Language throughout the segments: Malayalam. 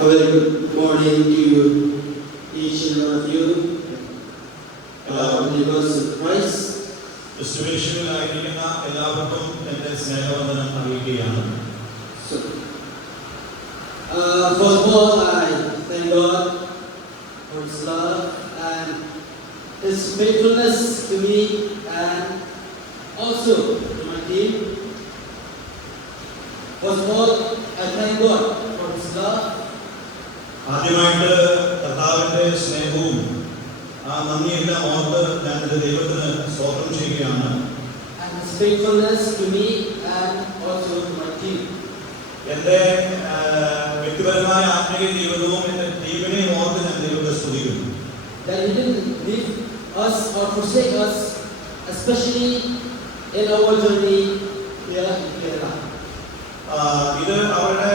A very good morning to each and one of you. Believers in Christ. ക്രിസ്തുവേശുവിലായിരിക്കുന്ന എല്ലാവർക്കും എൻ്റെ സ്നേഹവന്ദനം അറിയിക്കുകയാണ്. So, first of all, I thank God for His love and His faithfulness to me and also to my team. First of all, I thank God for His love. ആദ്യമായിട്ട് കർത്താവിൻ്റെ സ്നേഹവും ആ നന്ദിയെല്ലാം ഓർത്ത് ഞാൻ എൻ്റെ ദൈവത്തിന് സ്തോത്രം ചെയ്യുകയാണ്. And His faithfulness to me and also to my team. എൻ്റെ വ്യക്തിപരമായ ആത്മീയ ജീവിതവും എൻ്റെ ടീമിനെയും ഓർത്ത് ഞാൻ ദൈവത്തെ സ്തുതിക്കുന്നു. That He didn't leave us or forsake us, especially in our journey here in Kerala. ഇത് അവരുടെ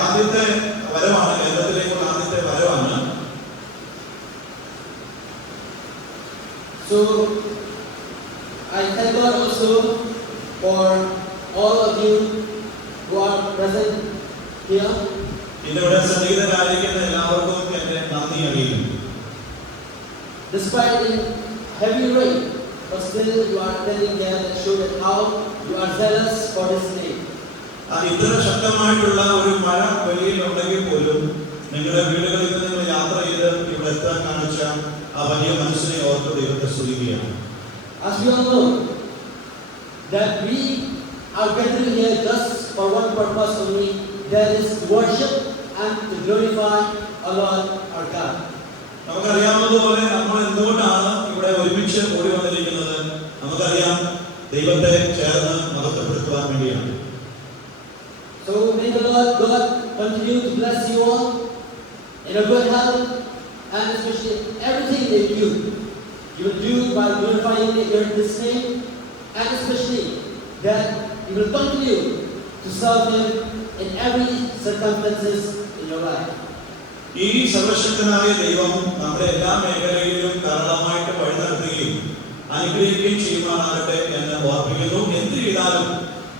ആദ്യത്തെ വരവാണ്, കേരളത്തിലേക്കുള്ള ആദ്യത്തെ വരവാണ്. So I thank God also for all of you who are present here. ഇതിവിടെ സന്നിഹിതരായിരിക്കുന്ന എല്ലാവർക്കും എൻ്റെ നന്ദി അറിയിക്കുന്നു. Despite the heavy rain, but still you are attending here that show that how you are zealous for His name. ഇത്ര ശക്തമായിട്ടുള്ള ഒരു മഴ വെളിയിലുണ്ടെങ്കിൽ പോലും നിങ്ങളുടെ വീടുകളിൽ നിന്ന് നിങ്ങൾ യാത്ര ചെയ്ത് ഇവിടെ എത്താൻ കാണിച്ച ആ വലിയ മനസ്സിനെ ഓർത്ത് ദൈവത്തെ സ്തുതിക്കുകയാണ്. As we all know that we are gathering here just for one purpose only, that is to worship and to glorify Allah our God. നമുക്കറിയാവുന്നതുപോലെ നമ്മൾ എന്തുകൊണ്ടാണ് ഇവിടെ ഒരുമിച്ച് കൂടി വന്നിരിക്കുന്നത്? നമുക്കറിയാം, ദൈവത്തെ ചേർന്ന് മഹത്വപ്പെടുത്തുവാൻ വേണ്ടിയാണ്. So may the Lord God continue to bless you all in a good health and especially everything that you will do by glorifying His name, and especially that you will continue to serve Him in every circumstances in your life. ഈ സർവശക്തനായ ദൈവം നമ്മുടെ എല്ലാ മേഖലയിലും ധാരാളമായിട്ട് വഴി നടത്തുകയും അനുഗ്രഹിക്കുകയും ചെയ്യുവാനാകട്ടെ എന്ന് ഓർപ്പിക്കുന്നു. എന്ത് ചെയ്താലും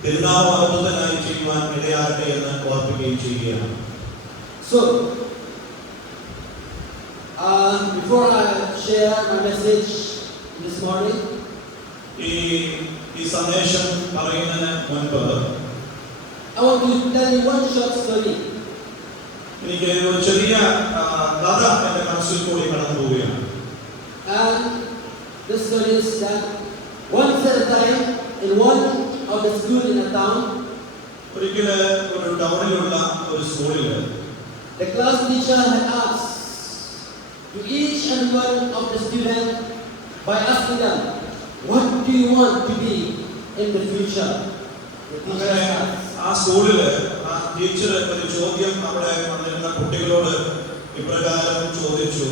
തിരുനാമഹത്വത്തിനായി ചെയ്യുവാൻ ഇടയാകട്ടെ എന്ന് ഓർപ്പിക്കുകയും ചെയ്യുകയാണ്. So, before I share my message this morning, ഈ സന്ദേശം പറയുന്നതിന് മുൻപ് I want to tell you one short story. എനിക്ക് ഒരു ചെറിയ കഥ എൻ്റെ മനസ്സിൽ കൂടി കടന്നു പോവുകയാണ്. And this story is that once at a time in one of the school in a town, ഒരിക്കല് ഒരു ടൗണിലുള്ള ഒരു സ്കൂളിൽ the class teacher had asked to each and one of the students by asking them, what do you want to be in the future? The teacher asked. ആ സ്കൂളില് ആ ടീച്ചർ ഒരു ചോദ്യം അവിടെ വന്നിരുന്ന കുട്ടികളോട് ഇപ്രകാരം ചോദിച്ചു,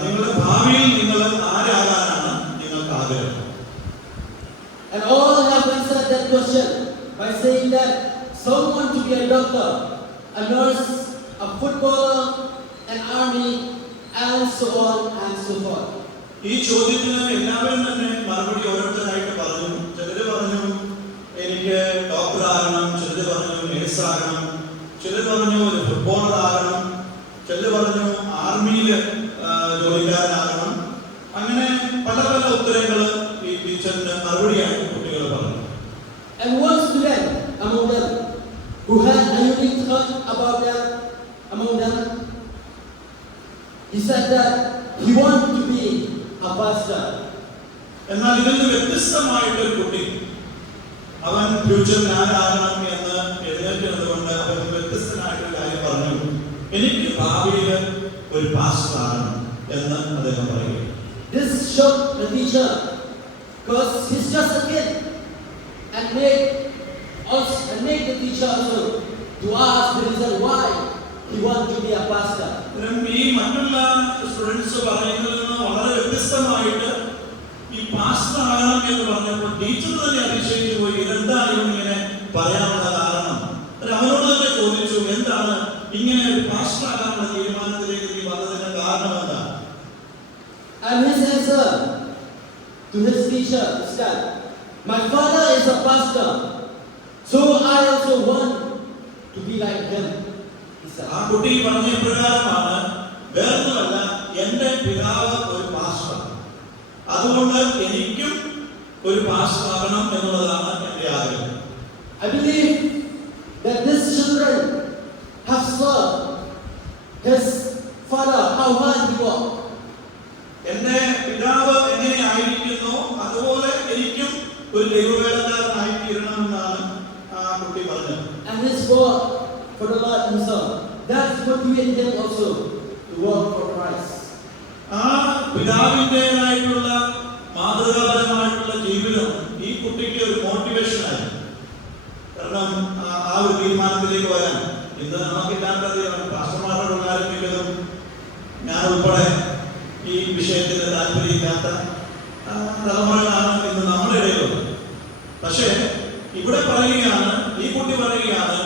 നിങ്ങളുടെ ഭാവിയിൽ നിങ്ങൾ ആരാകാനാണ് നിങ്ങൾക്ക് ആഗ്രഹം? And all have answered that question by saying that some want to be a doctor, a nurse, a footballer, an army, and so on and so forth. ഈ ചോദ്യത്തിന് എല്ലാവരും തന്നെ മറുപടി ഓരോരുത്തരായിട്ട് പറഞ്ഞു. ചിലര് പറഞ്ഞു എനിക്ക് ഡോക്ടർ ആകണം, ചിലര് പറഞ്ഞു നേഴ്സ് ആകണം, ചിലര് പറഞ്ഞു ഒരു ഫുട്ബോളർ ആകണം, ചിലര് പറഞ്ഞു ആർമിയിൽ ജോലിക്കാരനാകണം. അങ്ങനെ പല പല ഉത്തരങ്ങൾ ഈ ടീച്ചറിന്റെ മറുപടിയായി കുട്ടികൾ പറഞ്ഞു. And one student among them who had a unique thought about them, among them, he said that he wanted to be a pastor. എന്നാൽ ഇതിൽ നിന്ന് വ്യത്യസ്തമായിട്ടൊരു കുട്ടി അവൻ ഫ്യൂച്ചറിൽ ആരാകണം എന്ന് എഴുന്നേറ്റതുകൊണ്ട് അവൻ വ്യത്യസ്തനായിട്ടൊരു കാര്യം പറഞ്ഞു, എനിക്ക് ഭാവിയിൽ ഒരു പാസ്റ്റർ ആകണം എന്ന് അദ്ദേഹം പറയുക. This shocked the teacher because he's just a kid, and made the teacher also to ask the reason why he wanted to be a pastor. ഈ മറ്റുള്ള സ്റ്റുഡൻസ് പറയുന്നതിൽ നിന്ന് വളരെ വ്യത്യസ്തമായിട്ട് ഈ പാസ്റ്റർ ആകണം എന്ന് പറഞ്ഞപ്പോൾ ടീച്ചർ തന്നെ അതിശയിച്ചു പോയി. ഇതെന്താണ് ഇങ്ങനെ പറയാനുള്ള കാരണം? അവനോട് തന്നെ ചോദിച്ചു, എന്താണ് ഇങ്ങനെ ഒരു പാസ്റ്റർ ആകാനുള്ള തീരുമാനത്തിലേക്ക് നീ വന്നതിന്റെ കാരണം എന്താണ്? And his answer to his teacher is that my father is a pastor, So I also want to be like them, he said. ആ കുട്ടി പറഞ്ഞ പ്രകാരമാണ്, വേറൊന്നുമല്ല, എന്റെ പിതാവ് ഒരു പാസ്റ്റർ, അതുകൊണ്ട് എനിക്കും ഒരു പാസ്റ്റർ ആകണം എന്നുള്ളതാണ് എന്റെ ആഗ്രഹം. I believe that these children have served his father, how hard he worked. എന്റെ പിതാവ് എങ്ങനെ ആയിരിക്കുന്നു അതുപോലെ എനിക്കും ഒരു ദൈവവേലക്കാരനായി തീരണമെന്നാണ് ആ കുട്ടി പറഞ്ഞത്. And his work for the Lord himself, that's motivated him also to work for Christ. ആ പിതാവിൻ്റെതായിട്ടുള്ള മാതൃകാപരമായിട്ടുള്ള ജീവിതം ഈ കുട്ടിക്ക് ഒരു മോട്ടിവേഷനായി. കാരണം ആ ഒരു തീരുമാനത്തിലേക്ക് വരാൻ ഇന്ന് നമുക്കില്ലാത്തത് പാസ്റ്റർമാരുടെ പിള്ളേരെങ്കിലും ഞാൻ ഉൾപ്പെടെ ഈ വിഷയത്തിന് താല്പര്യമില്ലാത്ത തലമുറകളാണ് ഇന്ന് നമ്മുടെ ഇടയിലുള്ളത്. പക്ഷേ ഇവിടെ പറയുകയാണ്, ഈ കുട്ടി പറയുകയാണ്,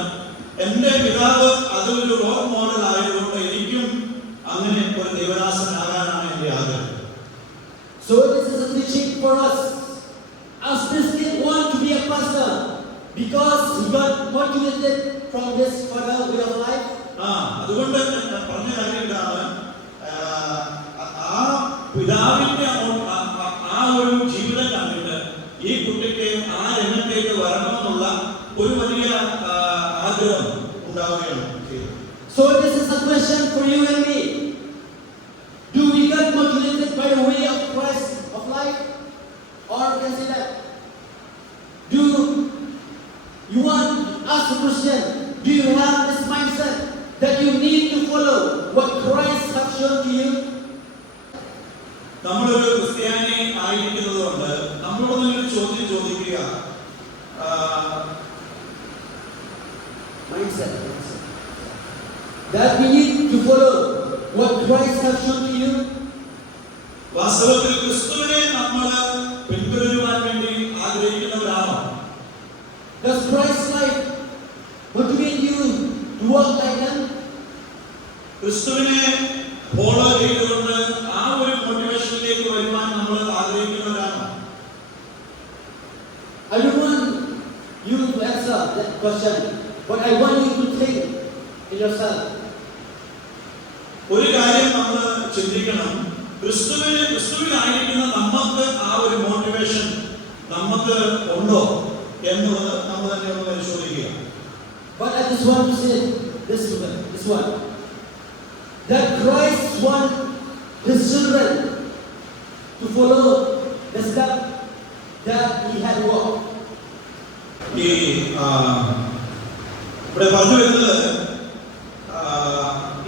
എന്റെ പിതാവ് അതൊരു റോൾ മോഡൽ ആയതുകൊണ്ട് എനിക്കും അങ്ങനെ ഒരു ദൈവദാസനാകാനാണ് എന്റെ ആഗ്രഹം. So this is a teaching for us. As this kid want to be a pastor because he got motivated from this father way of life. അതുകൊണ്ട് പറഞ്ഞ കാര്യം ഇതാണ്, ആ പിതാവിന്റെ ആ ഒരു ജീവിതം കണ്ടിട്ട് ഈ കുട്ടിക്ക് ആ രംഗത്തേക്ക് വരണമെന്നുള്ള ഒരു വലിയ ആഗ്രഹം ഉണ്ടാവുകയാണ്. So this is a question for you and me. Do we get motivated by the way of Christ of life? Or we can say that, do you want to ask a question? Do you have this mindset that you need to follow what Christ has shown to you? നമ്മളൊരു ക്രിസ്ത്യാനി ആയിരിക്കുന്നത് കൊണ്ട് നമ്മളോട് ഒരു ചോദ്യം ചോദിക്കുക, mindset that we need to follow what Christ has shown to you. വാസ്തവത്തിൽ ക്രിസ്തുവിനെ നമ്മൾ പിന്തുടരുവാൻ വേണ്ടി ആഗ്രഹിക്കുന്നവരാണോ? Does Christ's life motivate you to walk like them? ക്രിസ്തുവിനെ ഫോളോ ചെയ്തുകൊണ്ട് ആ ഒരു മോട്ടിവേഷനിലേക്ക് വരുവാൻ നമ്മൾ ആഗ്രഹിക്കുന്നവരാണോ? I don't want you to answer that question, but I want you to think in yourself. ഒരു കാര്യം നമ്മൾ ചിന്തിക്കണം, ക്രിസ്തുവിനായിരിക്കുന്ന നമുക്ക് ആ ഒരു മോട്ടിവേഷൻ നമുക്ക് ഉണ്ടോ എന്നുള്ളത് നമ്മൾ തന്നെ ഒന്ന് പരിശോധിക്കുക. But I just want to say this one, that Christ wants his children to follow the step that he had walked. ഇവിടെ പറഞ്ഞു വരുന്നത്,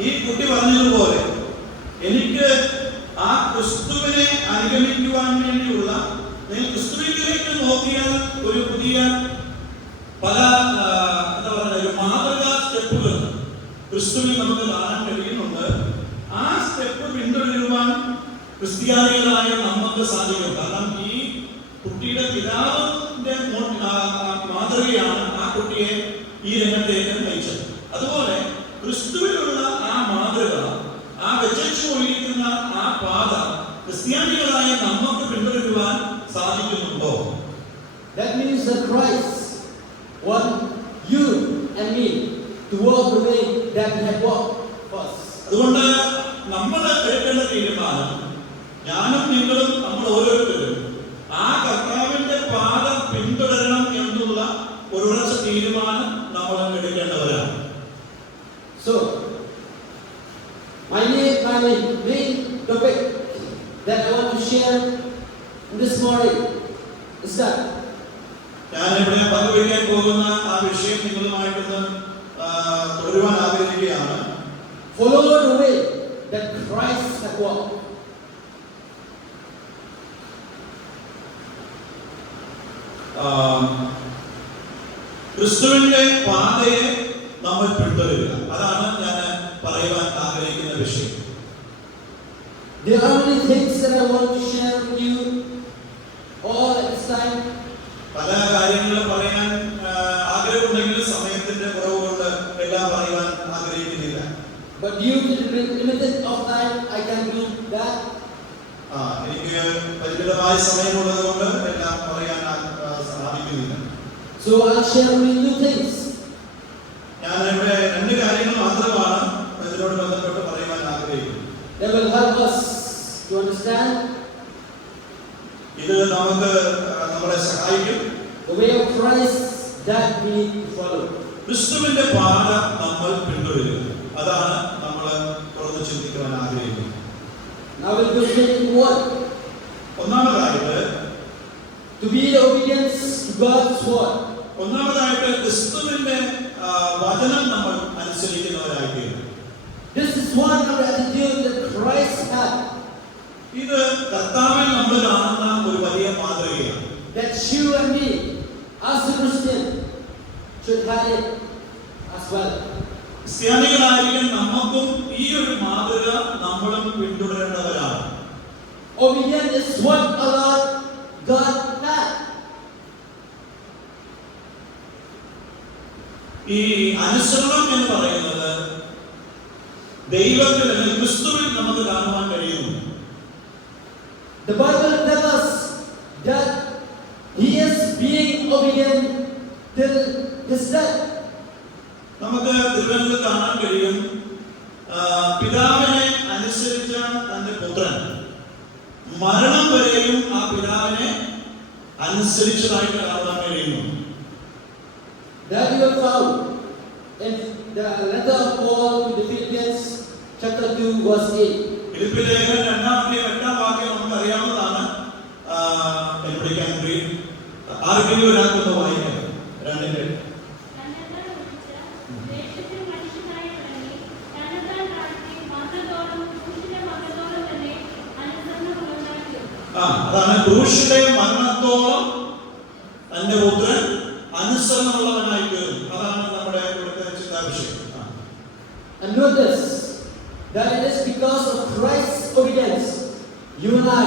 ഈ കുട്ടി പറഞ്ഞതുപോലെ എനിക്ക് ആ ക്രിസ്തുവിനെ അനുഗമിക്കുവാൻ വേണ്ടിയുള്ള, ക്രിസ്തുവിലേക്ക് നോക്കിയാൽ ഒരു പുതിയ പല എന്താ പറയുക, ഒരു മാതൃകാ സ്റ്റെപ്പുകൾ ക്രിസ്തുവിൽ നമുക്ക് കാണാൻ കഴിയുന്നുണ്ട്. ആ സ്റ്റെപ്പ് പിന്തുടരുവാൻ ക്രിസ്ത്യാനികളായ നമുക്ക് സാധിക്കും. കാരണം ഈ കുട്ടിയുടെ പിതാവിന്റെ മാതൃകയാണ് ആ കുട്ടിയെ ഈ രംഗത്തേക്ക് നയിച്ചത്. അതുപോലെ ക്രിസ്തുവിലുള്ള ആ മാതൃക, ആ വെച്ചു പോയിരിക്കുന്ന ആ പാത ക്രിസ്ത്യാനികളായ നമുക്ക് പിന്തുടരുവാൻ സാധിക്കുന്നുണ്ടോ? That means that Christ wants you and me to walk the way that he had walked first. അതുകൊണ്ട് നമ്മൾ എടുക്കേണ്ട തീരുമാനം, ഞാനും നിങ്ങളും നമ്മൾ ഓരോരുത്തരും ആ കർത്താവിന്റെ പാത പിന്തുടരണം എന്നുള്ള ഒരു ഉറച്ച തീരുമാനം നമ്മൾ എടുക്കേണ്ടവരാണ്. So, my main topic that I want to share this morning is that ഞാൻ ഇവിടെ പങ്കുവയ്ക്കാൻ പോകുന്ന ആ വിഷയം നിങ്ങളുമായിട്ടൊന്ന് തുടരുവാൻ ആഗ്രഹിക്കുകയാണ്. follow the way that Christ had walked. ക്രിസ്തുവിന്റെ പാതയെ നമ്മൾ പിന്തുടരുക, അതാണ് ഞാൻ പറയുവാൻ ആഗ്രഹിക്കുന്ന വിഷയം. There are many things that I want to share with you all at this time. പല കാര്യങ്ങൾ പറയാൻ ആഗ്രഹമുണ്ടെങ്കിലും സമയത്തിന്റെ കുറവ് കൊണ്ട് എല്ലാം പറയുവാൻ ആഗ്രഹിക്കുന്നില്ല. But due to the limited of time, I can do that. എനിക്ക് പരിമിതമായ സമയമുള്ളത് കൊണ്ട് എല്ലാം പറയാൻ സാധിക്കുന്നില്ല. So I'll share only two things. ഞാൻ ഇവിടെ രണ്ട് കാര്യങ്ങൾ മാത്രമാണ് ഇതിനോട് ബന്ധപ്പെട്ട് പറയുവാൻ ആഗ്രഹിക്കുന്നത്. That will help us to understand ഇത് നമ്മളെ സഹായിക്കും. the way of Christ that we need to follow. ക്രിസ്തുവിന്റെ പാത നമ്മൾ പിന്തുടരുക. അതാണ് നമ്മൾ തുറന്ന് ചിന്തിക്കുവാൻ ആഗ്രഹിക്കുന്നത്. Now we'll go straight to what? ഒന്നാമതായിട്ട് To be obedient to God's word. ഒന്നാമതായിട്ട് ക്രിസ്തുവിന്റെ വചനം നമ്മൾ അനുസരിക്കുന്നവരായിരിക്കും. This is one of the attitude that Christ had. ഇത് കർത്താവിൽ നമ്മൾ കാണുന്ന ഒരു വലിയ മാതൃകയാണ്. That you and me, as a Christian, should have it as well. ക്രിസ്ത്യാനികളായിരിക്കും നമുക്കും ഈ ഒരു മാതൃക നമ്മളും പിന്തുടരേണ്ടവരാണ്. Obedience is what Allah God had. ഈ അനുസരണം എന്ന് പറയുന്നത് ദൈവത്തിൽ അല്ലെങ്കിൽ ക്രിസ്തുവിൽ നമുക്ക് കാണുവാൻ കഴിയുന്നു. The Bible tells us that He is being obedient till His death. നമുക്ക് തിരുവനന്തപുരത്ത് കാണാൻ കഴിയും പിതാവിനെ അനുസരിച്ച തന്റെ പുത്രൻ മരണം വരെയും ആ പിതാവിനെ അനുസരിച്ചതായിട്ട് കാണാൻ കഴിയുന്നു. That you have found in the letter of Paul to the Philippians, chapter 2, verse 8. Philippi ലേഖനം 2:8 വാക്യം നമുക്ക് അറിയാവുന്നതാണ്. ആർക്കെങ്കിലും ഒരാൾക്കൊന്ന് വായിക്കാം. 2:8. അതാണ് ക്രൂശിലെ മരണത്തോളം തന്റെ പുത്രൻ അനുസരണമുള്ളവനായി തീർന്നു. അതാണ് നമ്മുടെ ഇവിടുത്തെ ചിന്താവിഷയം. And notice that it is because of Christ's obedience you and I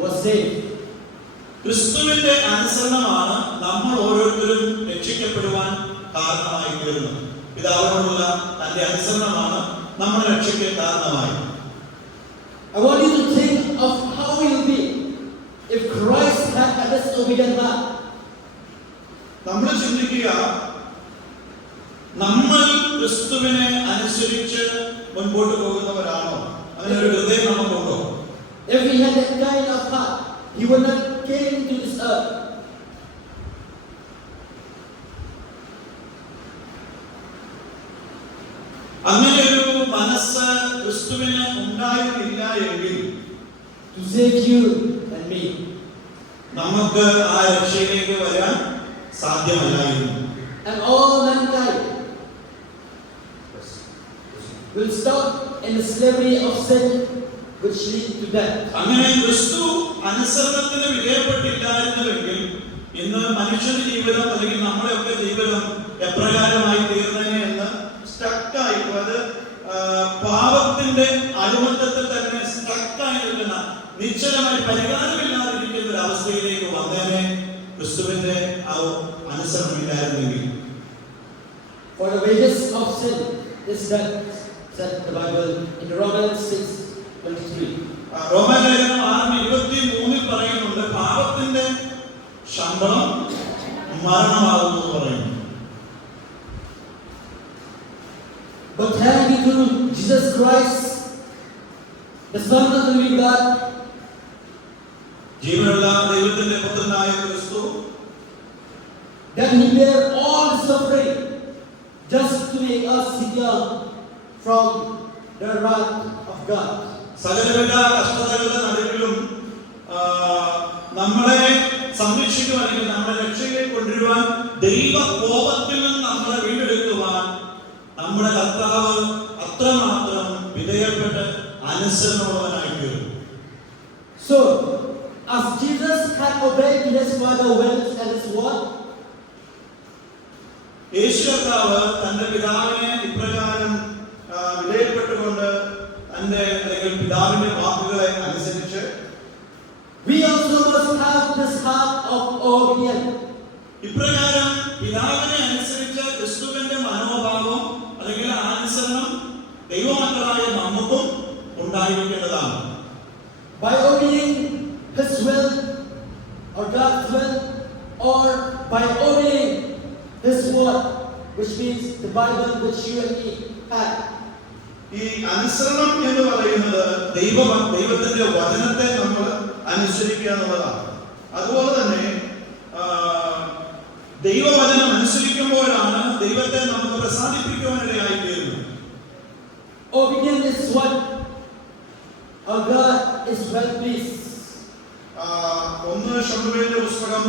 were saved. ക്രിസ്തുവിന്റെ അനുസരണമാണ് നമ്മൾ ഓരോരുത്തരും രക്ഷിക്കപ്പെടുവാൻ കാരണമായി തീർന്നത്. പിതാവിനോടുള്ള തന്റെ അനുസരണമാണ് നമ്മുടെ രക്ഷയ്ക്ക് കാരണമായി. I want you to think of how it will be if Christ had this obedient heart. നമ്മൾ ചിന്തിക്കുക, നമ്മൾ ക്രിസ്തുവിനെ അനുസരിച്ച് മുൻപോട്ട് പോകുന്നവരാണോ? അങ്ങനെ ഒരു ഹൃദയം നമുക്കുണ്ടോ? If he had that kind of heart, he would not came to this earth. അങ്ങനെ ഒരു മനസ്സ് ക്രിസ്തുവിന് ഉണ്ടായിരുന്നില്ല എങ്കിൽ to save you and me, നമുക്ക് ആ രക്ഷയിലേക്ക് വരാൻ സാധ്യമല്ലായിരുന്നു. and all mankind will stop in the slavery of sin which lead to death. അങ്ങനെ ക്രിസ്തു അനുസരണത്തിന് വിധേയപ്പെട്ടില്ലായിരുന്നുവെങ്കിൽ ഇന്ന് മനുഷ്യന്റെ ജീവിതം അല്ലെങ്കിൽ നമ്മുടെയൊക്കെ ജീവിതം എപ്രകാരമായി തീർന്നേനെ എന്ന് സ്റ്റക്കായി, അത് പാപത്തിന്റെ അടിമത്തത്തിൽ തന്നെ സ്റ്റക്കായി നിൽക്കുന്ന, നിശ്ചലമായി പരിഹാരമില്ലാതിരിക്കുന്ന ഒരു അവസ്ഥയിലേക്ക് വന്നേനെ ക്രിസ്തുവിന്റെ ആ അനുസരണമില്ലായിരുന്നെങ്കിൽ. For the wages of sin is death, said the Bible in Romans 6:23. റോമാലേഖനം 6:23 പറയുന്നുണ്ട്, പാപത്തിന്റെ ശമ്പളം മരണമാകുന്നു പറയുന്നു. But thank be to Jesus Christ, the Son of the living God, ജീവനുള്ള ദൈവത്തിന്റെ പുത്രനായ ക്രിസ്തു, that He bare all the suffering just to make us secure from the wrath of God. സകലവിധ കഷ്ടതകളുടെ നടുവിലും നമ്മളെ സംരക്ഷിക്കുവാണെങ്കിൽ നമ്മളെ രക്ഷയിലേക്ക് കൊണ്ടുവരുവാൻ, ദൈവ കോപത്തിൽ നിന്ന് നമ്മളെ വീണ്ടെടുക്കുവാൻ നമ്മുടെ കർത്താവ് അത്രമാത്രം വിധേയപ്പെട്ട് അനുസരണമുള്ളവനായി തീർന്നു. So, as Jesus had obeyed His Father's will and His word, യേശു കർത്താവ് തന്റെ പിതാവിനെ ഇപ്രകാരം വിധേയപ്പെട്ടുകൊണ്ട് തന്റെ അല്ലെങ്കിൽ പിതാവിന്റെ വാക്കുകളെ അനുസരിച്ച് we also must have this heart of obedience. ഇപ്രകാരം പിതാവിനെ അനുസരിച്ച് ക്രിസ്തുവിന്റെ മനോഭാവം അല്ലെങ്കിൽ അനുസരണം ദൈവമക്കളായ നമുക്കും ഉണ്ടായിരിക്കേണ്ടതാണ്. By obeying His will or God's will, or by obeying this word, which means the Bible which you and me had. ഈ അനുസരണം എന്ന് പറയുന്നത് ദൈവത്തിന്റെ വചനത്തെ നമ്മൾ അനുസരിക്കുക എന്നുള്ളതാണ്. അതുപോലെ തന്നെ ദൈവവചനം അനുസരിക്കുമ്പോഴാണ് ദൈവത്തെ നമുക്ക് പ്രസാദിപ്പിക്കുവാനിടയായി തീരുന്നത്. Obedience is what our God is well pleased. 1 ശമൂവേലിന്റെ പുസ്തകം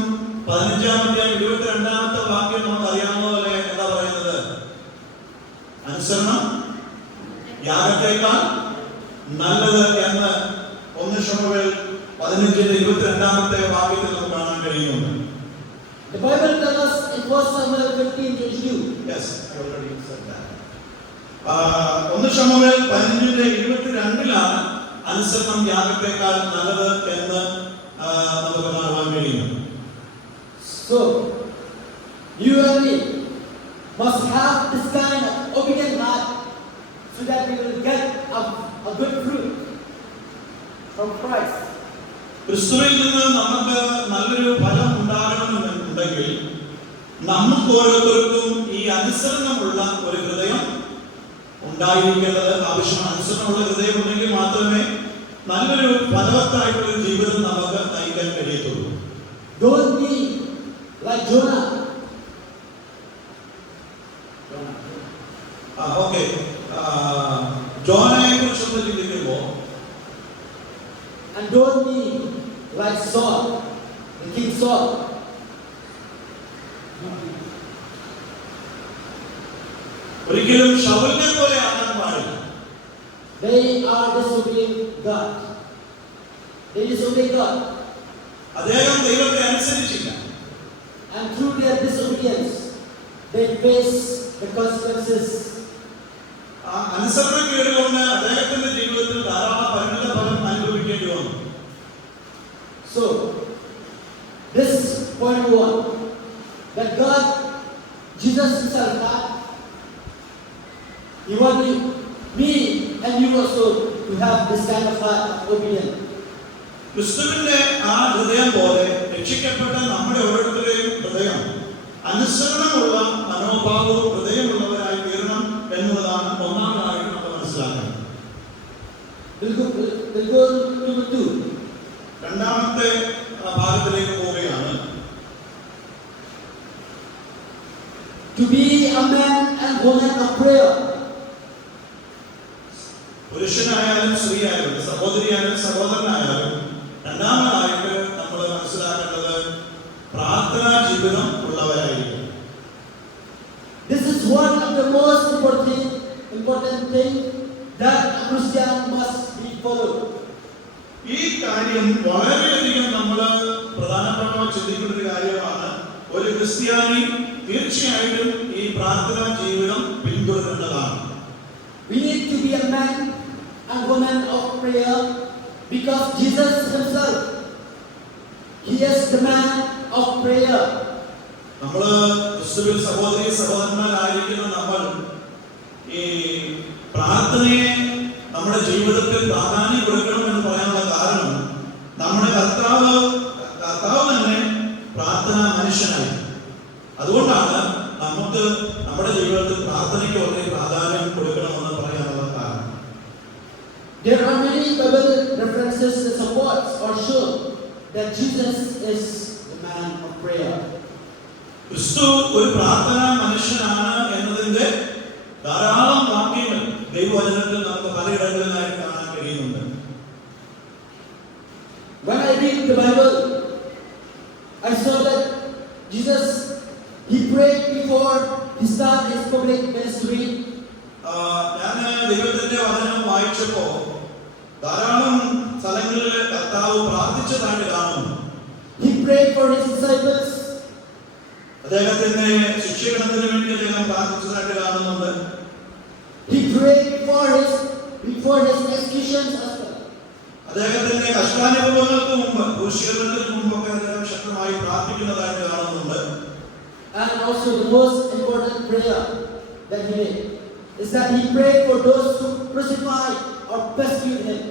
15-22 വാക്യം നമുക്ക് അറിയാവുന്ന പോലെ എന്താ പറയുന്നത്? അനുസരണം യാഗത്തേക്കാൾ നല്ലത് എന്ന് 1 ശമൂവേൽ 15-22 വാക്യത്തിൽ നമുക്ക് കാണാൻ കഴിയുന്നുണ്ട്. The Bible tells us in 1 Samuel 15:22. Yes, I already said that. 1 ശമൂവേൽ 15:22 അനുസരണം യാഗത്തേക്കാൾ നല്ലത് എന്ന് നമുക്ക് കാണുവാൻ കഴിയുന്നു. So, you and me must have this kind of obedient heart so that we will get a good fruit from Christ. ക്രിസ്തുവിൽ നിന്ന് നമുക്ക് നല്ലൊരു ഫലം ഉണ്ടാകണമെന്നുണ്ടെങ്കിൽ നമുക്ക് ഓരോരുത്തർക്കും ഈ അനുസരണമുള്ള ഒരു ഹൃദയം ഉണ്ടായിരിക്കേണ്ടത് ആവശ്യമാണ്. അനുസരണമുള്ള ഹൃദയം ഉണ്ടെങ്കിൽ മാത്രമേ നല്ലൊരു ഫലവത്തായിട്ടുള്ള ജീവിതം നമുക്ക് നയിക്കാൻ കഴിയത്തുള്ളൂ. Don't be like Jonah. Okay, ജോനയെ കുറിച്ചൊന്ന് ചിന്തിക്കുമ്പോൾ And don't be like Saul, the King Saul. ഒരിക്കലും ശൗലിനെ പോലെ ആകാൻ പാടില്ല. They are disobeying God. They disobey God. അദ്ദേഹം ദൈവത്തെ അനുസരിച്ചില്ല. And through their disobedience, they face the consequences. അനുസരണക്കേട് കൊണ്ട് അദ്ദേഹത്തിന്റെ ജീവിതത്തിൽ ധാരാളം പരിണിത ഫലം അനുഭവിക്കേണ്ടി വന്നു. So, this is point one, that God, Jesus himself, he wants me and you also to have this kind of heart of obedience. ക്രിസ്തുവിന്റെ ആ ഹൃദയം പോലെ രക്ഷിക്കപ്പെട്ട നമ്മുടെ ഓരോരുത്തരുടെയും ഹൃദയം അനുസരണമുള്ള മനോഭാവവും ഹൃദയമുള്ളവരായി തീരണം എന്നുള്ളതാണ് ഒന്നാമതായിട്ട് നമ്മൾ മനസ്സിലാക്കുന്നത്. രണ്ടാമത്തെ ഭാഗത്തിലേക്ക് പോവുകയാണ്. To be a man and woman of prayer. പുരുഷനായാലും സ്ത്രീയായാലും സഹോദരിയായാലും സഹോദരനായാലും രണ്ടാമതായിട്ട് നമ്മൾ മനസ്സിലാക്കേണ്ടത് പ്രാർത്ഥനാ ജീവിതം ഉള്ളവരായിരിക്കും. This is one of the most important thing that a Christian must be followed. ഈ കാര്യം വളരെയധികം നമ്മൾ പ്രധാനപ്പെട്ട ചിന്തിക്കുന്ന ഒരു കാര്യമാണ്. ഒരു ക്രിസ്ത്യാനി തീർച്ചയായിട്ടും ഈ പ്രാർത്ഥനാ ജീവിതം പിന്തുടരേണ്ടതാണ്. We need to be a man and woman of prayer because Jesus himself, he is the man of prayer. നമ്മൾ ക്രിസ്തുവിൽ സഹോദരി സഹോദരന്മാരായിരിക്കുന്ന നമ്മൾ ഈ പ്രാർത്ഥനയെ നമ്മുടെ ജീവിതത്തിൽ പ്രാധാന്യം കൊടുക്കണം എന്ന് പറയാനുള്ള കാരണം നമ്മുടെ കർത്താവ് തന്നെ പ്രാർത്ഥനാ മനുഷ്യനായി. അതുകൊണ്ടാണ് നമുക്ക് നമ്മുടെ ജീവിതത്തിൽ പ്രാർത്ഥനയ്ക്ക് വളരെ പ്രാധാന്യം കൊടുക്കണമെന്ന് പറയാനുള്ള കാരണം. There are many Bible references that supports or show that Jesus is the man of prayer. ക്രിസ്തു ഒരു പ്രാർത്ഥനാ മനുഷ്യനാണ് എന്നതിന്റെ ധാരാളം വാക്യങ്ങൾ ദൈവവചനത്തിൽ നമുക്ക് പലയിടങ്ങളിലായിട്ട് കാണാൻ കഴിയുന്നുണ്ട്. When I read the Bible, I saw that Jesus, he prayed before he started his public ministry. ഞാൻ ദൈവത്തിന്റെ വചനം വായിച്ചപ്പോ ധാരാളം സ്ഥലങ്ങളിൽ കർത്താവ് പ്രാർത്ഥിച്ചതായിട്ട് കാണുന്നു. He prayed for his disciples. അദ്ദേഹത്തിന്റെ ശിക്ഷകണത്തിന് വേണ്ടി അദ്ദേഹം പ്രാർത്ഥിച്ചതായിട്ട് കാണുന്നുണ്ട്. He prayed before his executions as well. അദ്ദേഹത്തിന്റെ കഷ്ടാനുഭവങ്ങൾക്ക് മുമ്പ് ക്രൂശീകരണത്തിന് മുമ്പൊക്കെ അദ്ദേഹം ശക്തമായി പ്രാർത്ഥിക്കുന്നതായിട്ട് കാണുന്നുണ്ട്. And also the most important prayer that he made is that he prayed for those who crucified or persecute him.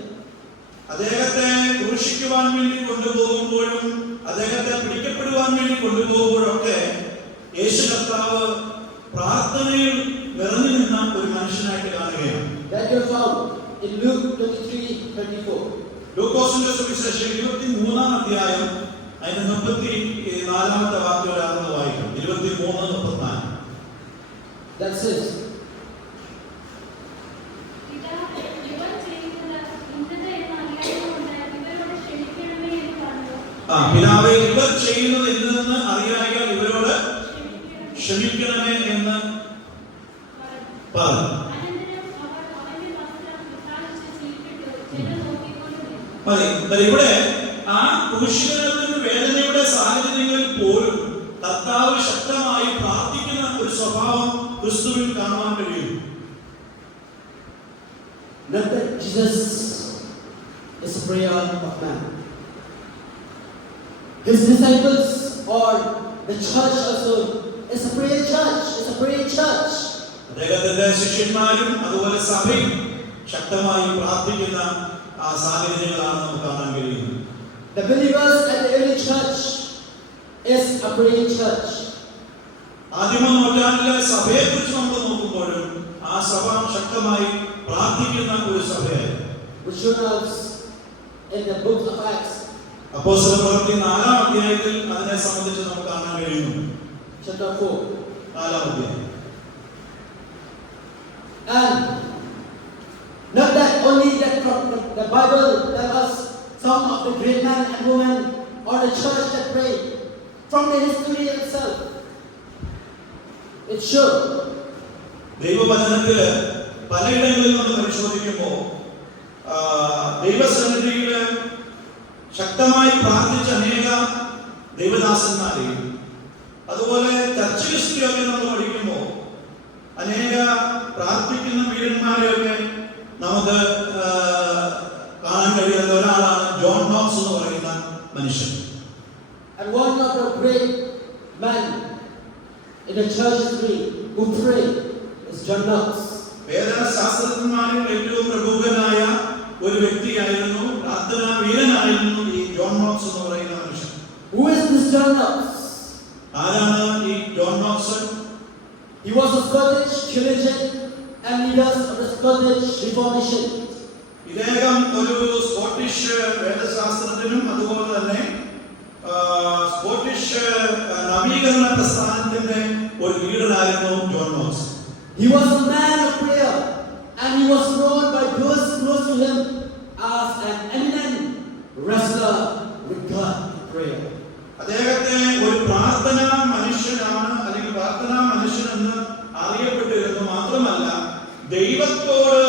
അദ്ദേഹത്തെ ക്രൂശിക്കുവാൻ വേണ്ടി കൊണ്ടുപോകുമ്പോഴും അദ്ദേഹത്തെ പിടിക്കപ്പെടുവാൻ വേണ്ടി കൊണ്ടുപോകുമ്പോഴൊക്കെ യേശു കർത്താവ് in Luke 23:34. ലൂക്കോസിന്റെ സുവിശേഷം 23-ാം അധ്യായം അതിന്റെ 34-ാമത്തെ വാക്യം ഒരാളെന്ന് വായിക്കും. 23:34. That says, പിതാവേ ഇവർ ചെയ്യുന്നത് എന്തെന്ന് അറിയായാൽ ഇവരോട് ക്ഷമിക്കണമേ എന്ന് പറഞ്ഞു. ഇവിടെ ആ ക്രൂശീകരണത്തിന് വേദനയുടെ സാഹചര്യങ്ങളിൽ പോലും കർത്താവ് ശക്തമായി പ്രാർത്ഥിക്കുന്ന ഒരു സ്വഭാവം ക്രിസ്തുവിൽ കാണാൻ കഴിയും. not that Jesus is a prayer of man. His disciples or the church also is a prayer church. It's a prayer church. അദ്ദേഹത്തിന്റെ ശിഷ്യന്മാരും അതുപോലെ സഭയും ശക്തമായി പ്രാർത്ഥിക്കുന്ന ആ സാഹചര്യങ്ങളാണ് നമുക്ക് കാണാൻ കഴിയുന്നത്. The believers at the early church is a praying church. ആദിമ നൂറ്റാണ്ടിലെ സഭയെ കുറിച്ച് നമ്മൾ നോക്കുമ്പോഴും ആ സഭ ശക്തമായി പ്രാർത്ഥിക്കുന്ന ഒരു സഭയായിരുന്നു. Which shows us in the book of Acts. അപ്പോസ്തലപ്രവൃത്തി 4-ാം അധ്യായത്തിൽ അതിനെ സംബന്ധിച്ച് നമുക്ക് കാണാൻ കഴിയുന്നു. Chapter 4. 4-ാം അധ്യായം. And not that only that from the Bible tells us some of the great men and women or the church that prayed from the history itself. It shows. ദൈവവചനത്തില് പലയിടങ്ങളിൽ നമ്മൾ പരിശോധിക്കുമ്പോൾ ദൈവസന്നിധിയിൽ ശക്തമായി പ്രാർത്ഥിച്ച അനേക ദൈവദാസന്മാരെയും അതുപോലെ ചർച്ച ഹിസ്റ്ററിയൊക്കെ നമ്മൾ പഠിക്കുമ്പോൾ അനേക പ്രാർത്ഥിക്കുന്ന വീരന്മാരെയൊക്കെ നമുക്ക് കാണാൻ കഴിയുന്ന ഒരാളാണ് ജോൺ നോക്സ് എന്ന് പറയുന്ന മനുഷ്യൻ. And one of the great men in the church history who prayed is John Knox. വേദശാസ്ത്രജ്ഞന്മാരിൽ ഏറ്റവും പ്രമുഖനായ ഒരു വ്യക്തിയായിരുന്നു, പ്രാർത്ഥനാ വീരനായിരുന്നു ഈ ജോൺ നോക്സ് എന്ന് പറയുന്ന മനുഷ്യൻ. Who is this John Knox? ആരാണ് ഈ John Knox? He was a Scottish theologian and leader of the Scottish Reformation. ഇദ്ദേഹം ഒരു സ്കോട്ടിഷ് വേദശാസ്ത്രജ്ഞനും അതുപോലെ തന്നെ സ്കോട്ടിഷ് നവീകരണ പ്രസ്ഥാനത്തിന്റെ ഒരു ലീഡറായിരുന്നു John Knox. He was a man of prayer and he was known by those close to him as an eminent wrestler with God in prayer. അദ്ദേഹത്തെ ഒരു പ്രാർത്ഥനാ മനുഷ്യനാണ് അല്ലെങ്കിൽ പ്രാർത്ഥനാ മനുഷ്യനെന്ന് അറിയപ്പെട്ടിരുന്നു. മാത്രമല്ല ദൈവത്തോട്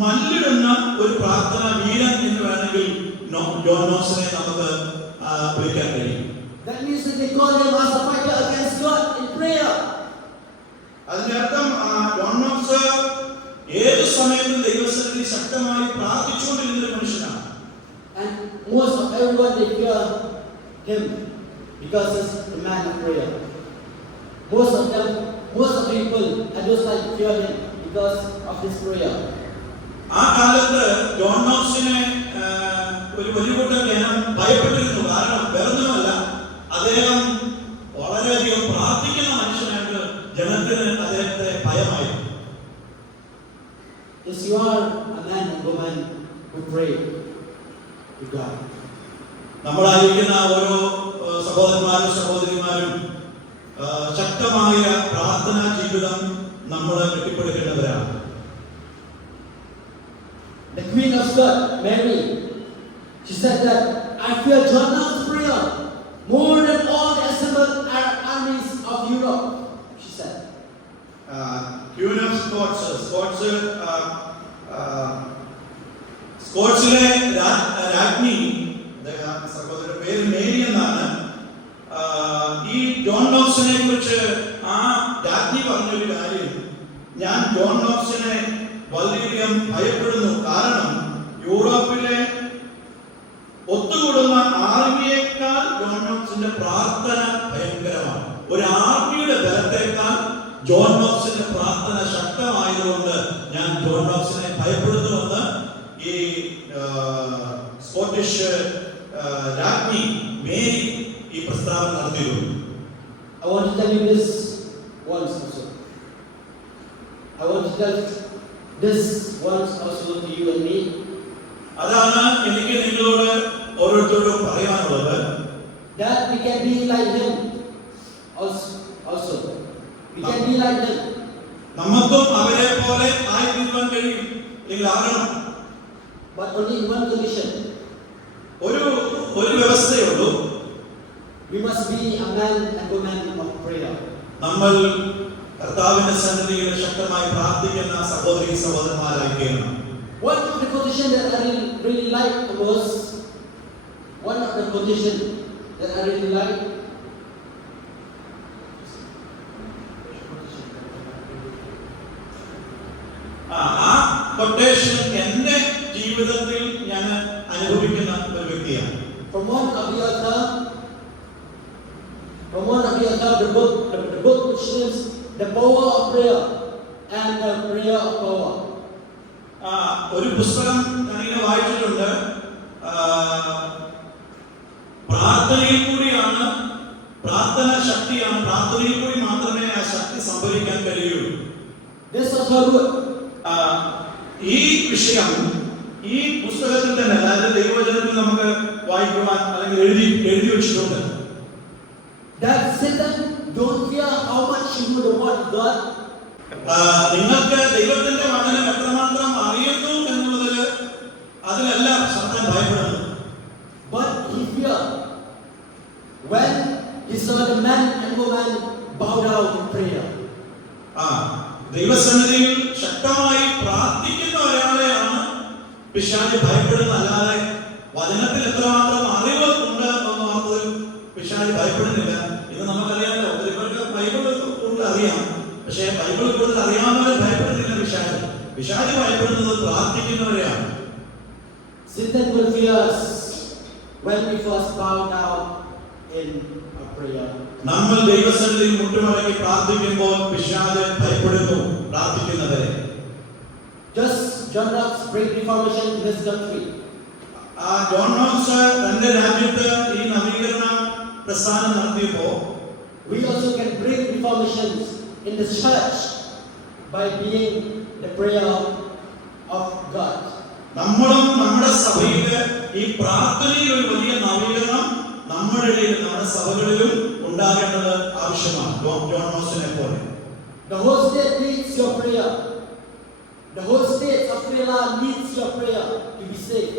മല്ലിടുന്ന ഒരു പ്രാർത്ഥനാ വീരൻ എന്ന് വേണമെങ്കിൽ ജോൺ നോക്സിനെ നമുക്ക് വിളിക്കാൻ കഴിയും. That means that they call him as a fighter against God in prayer. അതിന്റെ അർത്ഥം ജോൺ നോക്സ് ഏത് സമയത്തും ദൈവസന്നിധി ശക്തമായി പ്രാർത്ഥിച്ചുകൊണ്ടിരുന്ന ഒരു മനുഷ്യനാണ്. And most of everyone they fear him because he's a man of prayer. Most of people at those times fear him because of his prayer. ആ കാലത്ത് ജോൺ നോക്സിനെ ഒരു വലിയ കൂട്ടം ജനം ഭയപ്പെട്ടിരുന്നു. കാരണം വേറൊന്നുമല്ല, അദ്ദേഹം വളരെയധികം പ്രാർത്ഥിക്കുന്ന മനുഷ്യനായിട്ട് ജനത്തിന് അദ്ദേഹത്തെ ഭയമായിരുന്നു. Yes, you are a man and woman who pray to God. നമ്മളായിരിക്കുന്ന ഓരോ സഹോദരന്മാരും സഹോദരിമാരും ശക്തമായ പ്രാർത്ഥനാ ജീവിതം നമ്മൾ കെട്ടിപ്പടുക്കേണ്ടവരാണ്. The Queen of Scots, Mary, she said that I fear John Knox's prayer more than all the assembled armies of Europe. She said. Queen of Scots, സ്കോട്സിലെ രാജ്ഞി, സഹോദരന്റെ പേര് മേരി എന്നാണ്. ഈ ജോൺ നോക്സിനെ കുറിച്ച് ആ രാജ്ഞി പറഞ്ഞൊരു കാര്യം, ഞാൻ ജോൺ നോക്സിനെ വളരെയധികം ഭയപ്പെടുന്നു. കാരണം യൂറോപ്പിലെ ഒത്തുകൂടുന്ന ആർമിയേക്കാൾ ജോൺ നോക്സിന്റെ പ്രാർത്ഥന ഭയങ്കരമാണ്. ഒരു ആർമിയുടെ ബലത്തേക്കാൾ ജോൺ നോക്സിന്റെ പ്രാർത്ഥന ശക്തമായതുകൊണ്ട് ഞാൻ ജോൺ നോക്സിനെ ഭയപ്പെടുന്നുവെന്ന് ഈ സ്കോട്ടിഷ് രാജ്ഞി മേരി ഈ പ്രസ്താവന നടത്തിയിരുന്നു. I want to tell you this once also. I want to tell This one's also to you and me. അതാണ് എനിക്ക് നിങ്ങളോട് ഓരോരുത്തരോടും പറയാനുള്ളത്. That we can be like him. Also, we can be like him. നമുക്കും അവരെ പോലെ ആയിത്തീരുവാൻ കഴിയും, അല്ലെങ്കിൽ ആകണം. But only in one condition. ഒരു വ്യവസ്ഥയുള്ളൂ. We must be a man and woman of prayer. നമ്മൾ കർത്താവിന്റെ സന്നിധിയിൽ ശക്തമായി പ്രാർത്ഥിക്കുന്ന സഹോദരി സഹോദരന്മാരായിരിക്കണം. One of the conditions that I really like was ആ കൊട്ടേഷൻ എന്റെ ജീവിതത്തിൽ ഞാൻ അനുഭവിക്കുന്ന ഒരു വ്യക്തിയാണ്. From one of the author, the book which names the power of prayer and the prayer of power. ഒരു പുസ്തകം ഞാനിങ്ങനെ വായിച്ചിട്ടുണ്ട്. പ്രാർത്ഥനയിൽ കൂടിയാണ്, പ്രാർത്ഥന ശക്തിയാണ്, പ്രാർത്ഥനയിൽ കൂടി മാത്രമേ ആ ശക്തി സംഭരിക്കാൻ കഴിയുള്ളൂ. This author wrote, ഈ വിഷയം ഈ പുസ്തകത്തിൽ തന്നെ, അതായത് ദൈവവചനത്തിൽ നമുക്ക് വായിക്കുവാൻ അല്ലെങ്കിൽ എഴുതി വെച്ചിട്ടുണ്ട്. That Satan don't fear how much you know the word of God. നിങ്ങൾക്ക് ദൈവത്തിന്റെ വചനം എത്രമാത്രം അറിയുന്നു എന്നുള്ളതിൽ അതിലല്ല സാത്താൻ ഭയപ്പെടുന്നത്. But he fear when he saw the man and woman bow down in prayer. ദൈവസന്നിധിയിൽ ശക്തമായി പ്രാർത്ഥിക്കുന്ന ഒരാളെയാണ് പിശാച് ഭയപ്പെടുന്നത്. അല്ലാതെ വചനത്തിൽ എത്രമാത്രം അറിവ് ഉണ്ട് എന്നോർത്ത് പിശാച് ഭയപ്പെടുന്നില്ല. ഇന്ന് നമുക്കറിയാമല്ലോ, ഒത്തിരിപ്പേർക്ക് ബൈബിൾ കൂടുതൽ അറിയാം, പക്ഷേ ബൈബിൾ കൂടുതൽ അറിയാവുന്നവരെ ഭയപ്പെടുന്നില്ല പിശാച് ഭയപ്പെടുന്നത് പ്രാർത്ഥിക്കുന്നവരെയാണ്. Satan will fear us when we first bow down in our prayer. നമ്മൾ ദൈവസന്നിധിയിൽ മുട്ടുമടക്കി പ്രാർത്ഥിക്കുമ്പോൾ പിശാച് ഭയപ്പെടുന്നു പ്രാർത്ഥിക്കുന്നവരെ. Just John Knox bring reformation to this country. John Knox തന്റെ രാജ്യത്ത് ഈ നവീകരണ പ്രസ്ഥാനം നടത്തിയപ്പോൾ we also can bring reformations in the church by being the prayer of God. നമ്മളും നമ്മുടെ സഭയിലെ ഈ പ്രാർത്ഥനയിൽ ഒരു വലിയ നവീകരണം നമ്മുടെ ഇടയിൽ, നമ്മുടെ സഭകളിലും ഉണ്ടാകേണ്ടത് ആവശ്യമാണ്. ജോൺ നോക്സിനെ പോലെ The whole state needs your prayer. The whole state of Kerala needs your prayer to be saved.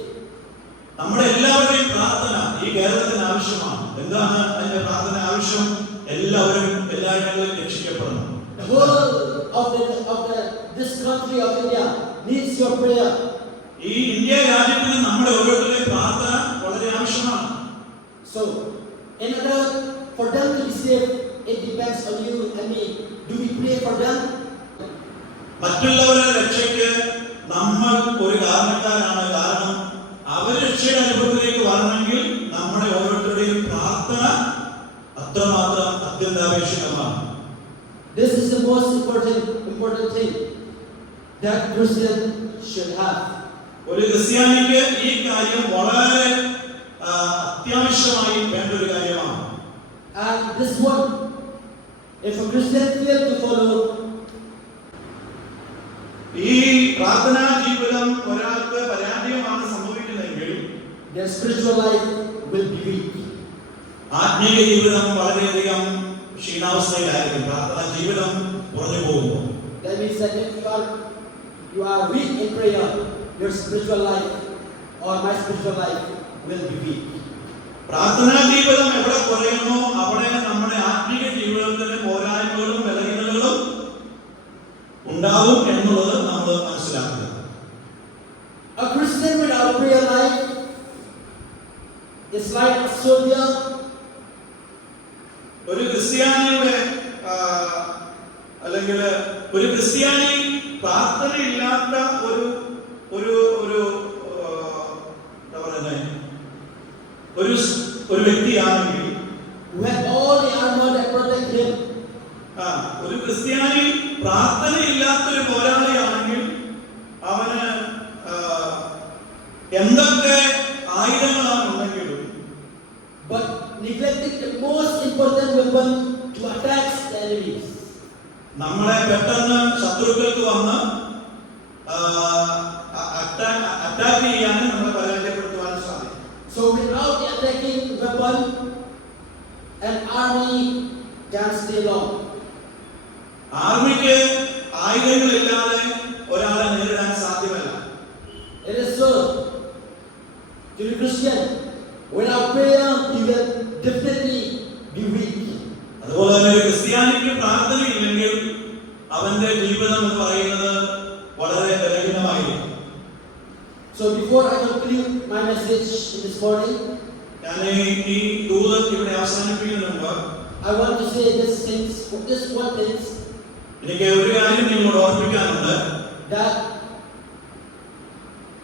നമ്മുടെ എല്ലാവരുടെയും പ്രാർത്ഥന ഈ കേരളത്തിന് ആവശ്യമാണ്. എന്താണ് അതിന്റെ പ്രാർത്ഥന ആവശ്യം? എല്ലാവരും എല്ലായിടങ്ങളിലും രക്ഷിക്കപ്പെടണം. The whole of this country of India needs your prayer. ഈ ഇന്ത്യ രാജ്യത്തിന് നമ്മുടെ ഓരോരുത്തരുടെയും പ്രാർത്ഥന വളരെ ആവശ്യമാണ്. So, in order for them to be saved, it depends on you and me. Do we pray for them? മറ്റുള്ളവരുടെ രക്ഷയ്ക്ക് നമ്മൾ ഒരു കാരണക്കാരാണ്. കാരണം അവർ രക്ഷയുടെ അനുഭവത്തിലേക്ക് വരണമെങ്കിൽ നമ്മുടെ ഓരോരുത്തരുടെയും പ്രാർത്ഥന അത്രമാത്രം അത്യന്താപേക്ഷിതമാണ്. This is the most important thing that Christian should have. ഒരു ക്രിസ്ത്യാനിക്ക് ഈ കാര്യം വളരെ അത്യാവശ്യമായി വേണ്ട ഒരു കാര്യമാണ്. And this one, if a Christian fails to follow, ഈ പ്രാർത്ഥനാ ജീവിതം ഒരാൾക്ക് പരാജയമാണ് സംഭവിക്കുന്നതെങ്കിൽ their spiritual life will be weak. ആത്മീയ ജീവിതം വളരെയധികം ക്ഷീണാവസ്ഥയിലായിരിക്കും. പ്രാർത്ഥനാ ജീവിതം കുറഞ്ഞു പോകുന്നു. That means that if you are weak in prayer, your spiritual life or my spiritual life will be weak. പ്രാർത്ഥനാ ജീവിതം എവിടെ കുറയുന്നു അവിടെ നമ്മുടെ ആത്മീയ ജീവിതത്തിന് പോരായ്മകളും ബലഹീനതകളും ഉണ്ടാവും എന്നുള്ളത് നമ്മൾ മനസ്സിലാക്കുക. A Christian without prayer life is like a soldier. ഒരു ക്രിസ്ത്യാനിയുടെ അല്ലെങ്കിൽ ഒരു ക്രിസ്ത്യാനി പ്രാർത്ഥനയില്ലാത്ത ഒരു ഒരു ഒരു എന്താ പറയുന്നത് ഒരു വ്യക്തിയാണെങ്കിൽ, who had all the armor that protect him, ഒരു ക്രിസ്ത്യാനി പ്രാർത്ഥനയില്ലാത്തൊരു പോരാളിയാണെങ്കിൽ അവന് എന്തൊക്കെ ആയുധങ്ങളാണ് ഉണ്ടെങ്കിലും but neglecting the most important weapon to attack the enemies. നമ്മളെ പെട്ടെന്ന് ശത്രുക്കൾക്ക് വന്ന് അറ്റാക്ക് ചെയ്യാനും നമ്മളെ പരാജയപ്പെടുത്തുവാനും സാധിക്കും. So without the attacking weapon, an army can stay long. ആർമിക്ക് ആയുധങ്ങളില്ലാതെ ഒരാളെ നേരിടാൻ സാധ്യമല്ല. It is so. To be Christian, without prayer, you will definitely be weak. അതുപോലെ തന്നെ ഒരു ക്രിസ്ത്യാനിക്ക് പ്രാർത്ഥനയില്ലെങ്കിൽ അവന്റെ ജീവിതം എന്ന് പറയുന്നത് വളരെ ബലഹീനമായിരിക്കും. So before I conclude my message in this morning, ഞാൻ ഈ ദൂതം ഇവിടെ അവസാനിപ്പിക്കുന്നതിന് മുമ്പ് I want to say this one thing, എനിക്ക് ഒരു കാര്യം നിങ്ങളോട് ഓർമ്മിപ്പിക്കാനുണ്ട്. that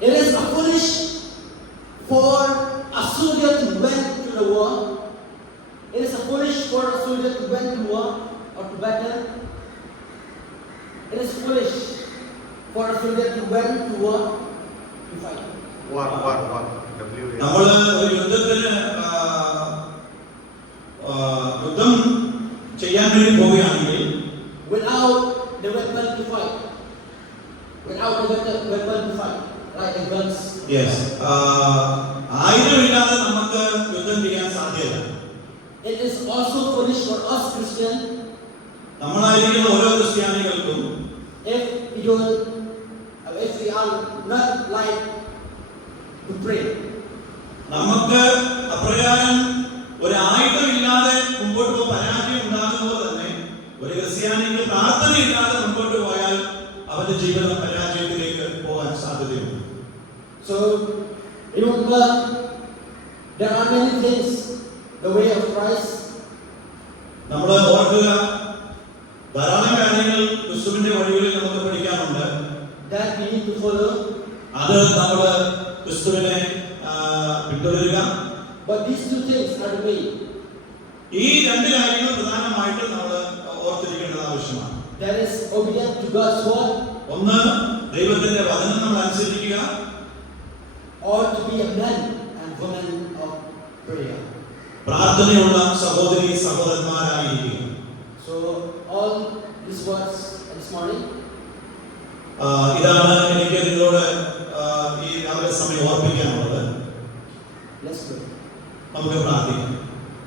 it is foolish for a soldier to went to the war. It is foolish for a soldier to went to war or to battle. It is foolish for a soldier to went to war to fight. നമ്മൾ ഒരു യുദ്ധത്തിന് യുദ്ധം ചെയ്യാൻ വേണ്ടി പോവുകയാണെങ്കിൽ without the weapon to fight, like the guns. Yes. ആയുധമില്ലാതെ നമുക്ക് യുദ്ധം ചെയ്യാൻ സാധ്യമല്ല. It is also foolish for us Christians നമ്മളായിരിക്കുന്ന ഓരോ ക്രിസ്ത്യാനികൾക്കും if we are not like to pray. നമുക്ക് അപ്രകാരം ഒരു ആയുധമില്ലാതെ മുമ്പോട്ട് പോകാൻ പരാജയം ഉണ്ടാകുന്നത് തന്നെ ഒരു ക്രിസ്ത്യാനിക്ക് പ്രാർത്ഥനയില്ലാതെ മുമ്പോട്ട് പോയാൽ അവന്റെ ജീവിതം പരാജയത്തിലേക്ക് പോകാൻ സാധ്യതയുണ്ട്. So remember, there are many things the way of Christ. നമ്മൾ ഓർക്കുക, ധാരാളം കാര്യങ്ങൾ ക്രിസ്തുവിന്റെ വഴികളിൽ നമുക്ക് പഠിക്കാനുണ്ട്. That we need to follow. അത് നമ്മൾ ക്രിസ്തുവിനെ പിന്തുടരുക. But these two things are the way. ഈ രണ്ട് കാര്യങ്ങൾ പ്രധാനമായിട്ടും നമ്മൾ ഓർത്തിരിക്കേണ്ടത് ആവശ്യമാണ്. That is obedient to God's word. ഒന്ന്, ദൈവത്തിന്റെ വചനം നമ്മൾ അനുസരിക്കുക. Or to be a man and woman of prayer. പ്രാർത്ഥനയുള്ള സഹോദരി സഹോദരന്മാരായിരിക്കുക. So all these words this morning. ഇതാണ് എനിക്ക് നിങ്ങളോട് ഈ രാവിലെ സമയം ഓർപ്പിക്കുന്നത്.